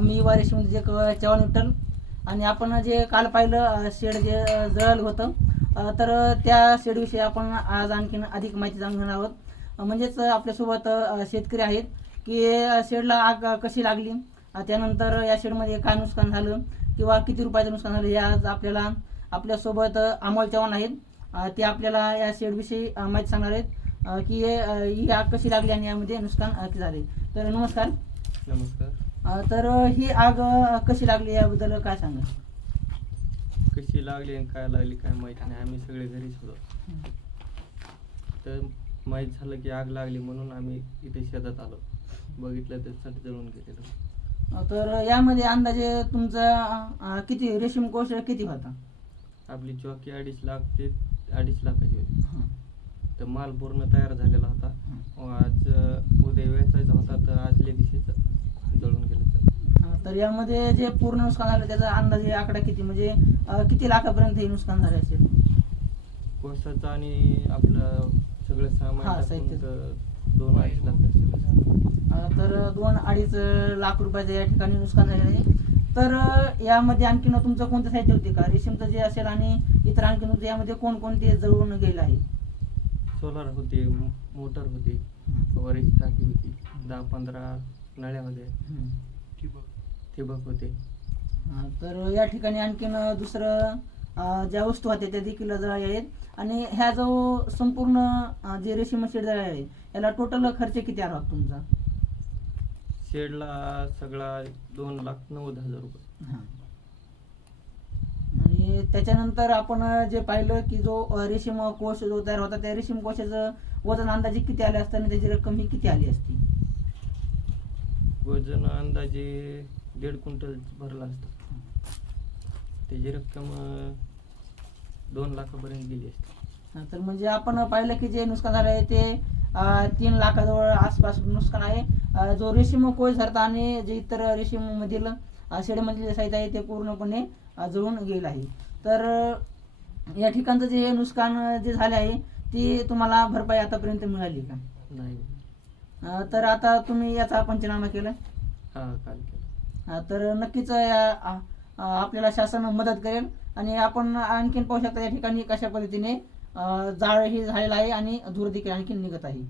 मी वारिश जे चव्हाण विठ्ठल आणि आपण जे काल पाहिलं शेड जे जळलं होतं तर त्या शेडविषयी आपण आज आणखीन अधिक माहिती जाणून घेणार आहोत. म्हणजेच आपल्यासोबत शेतकरी आहेत की शेडला आग कशी लागली? त्यानंतर या शेडमध्ये काय नुकसान झालं? किंवा किती रुपयाचं नुकसान झालं? हे आज आपल्याला आपल्यासोबत अमोल चव्हाण आहेत. ते आपल्याला या शेडविषयी माहिती सांगणार आहेत. की ही आग कशी लागली आणि यामध्ये नुकसान किती झाले. तर नमस्कार. नमस्कार. तर ही आग कशी लागली याबद्दल काय सांगा कशी लागली आणि काय लागली काय माहिती नाही. आम्ही सगळे घरीच होतो तर माहीत झालं की आग लागली म्हणून आम्ही इथे शेतात आलो. बघितलं तर सट जळून गेलेलं. तर यामध्ये अंदाजे तुमचा किती रेशीम कोश किती होता? आपली चौकी अडीच लाख ते अडीच लाखाची होती. तर माल पूर्ण तयार झालेला होता आज अं, उद्या वेचायचा होता तर आजल्या दिवशीच जळून गेलं तर यामध्ये जे पूर्ण नुकसान झालं त्याचा अंदाजे आकडा किती? म्हणजे अ, किती लाखापर्यंत हे नुकसान झाले असेल कोळसाचं आणि आपलं सगळं हा, सामान साहित्य. टाकून तर दोन अडीच लाख असेल. अ, तर दोन अडीच लाख रुपयाचं या ठिकाणी नुकसान झालेलं आहे. तर अ, यामध्ये आणखीन तुमचं कोणतं साहित्य होते का? रेशीमचं जे असेल आणि इतर आणखीन होते यामध्ये कोणकोणते जळून गेलं आहे? सोलार होते मो- मोटर होती फवारीची टाकी होती दहा पंधरा नळ्या होत्या ठिबक होते. अ, तर या ठिकाणी आणखीन दुसरं अ, ज्या वस्तू होत्या त्या देखील जळाल्या आहेत. आणि ह्या जो संपूर्ण अ, जे रेशीम शेड जळाले आहे याला टोटल खर्च किती आला होता तुमचा? शेडला सगळा दोन लाख नव्वद हजार रुपये. आणि त्याच्यानंतर आपण जे पाहिलं की जो अ, रेशीम कोश जो तयार होता त्या रेशीम कोशाचं वजन अंदाजे किती आले असतं आणि त्याची रक्कम ही किती आली असती? वजन अंदाजे दीड क्विंटल भरला असतं. त्याची रक्कम अं, दोन लाखापर्यंत गेली असते. हा, तर म्हणजे आपण पाहिलं की जे नुकसान झालं आहे ते अ, तीन लाखाजवळ आसपास नुकसान आहे. अ, जो रेशीम कोश धरता आणि जे इतर रेशीम मधील शेडमधील जे साहित्य आहे ते पूर्णपणे अ, जळून गेलं आहे. तर अ, या ठिकाणचं जे नुकसान जे झाले आहे ती तुम्हाला भरपाई आतापर्यंत मिळाली का? नाही. अ, तर आता तुम्ही याचा पंचनामा केला? हा काल. तर नक्कीच या- आपल्याला शासन मदत करेल आणि आपण आणखीन पाहू शकता या ठिकाणी कशा पद्धतीने अ, जाळ ही झालेला आहे आणि धूर देखील आणखीन निघत आहे.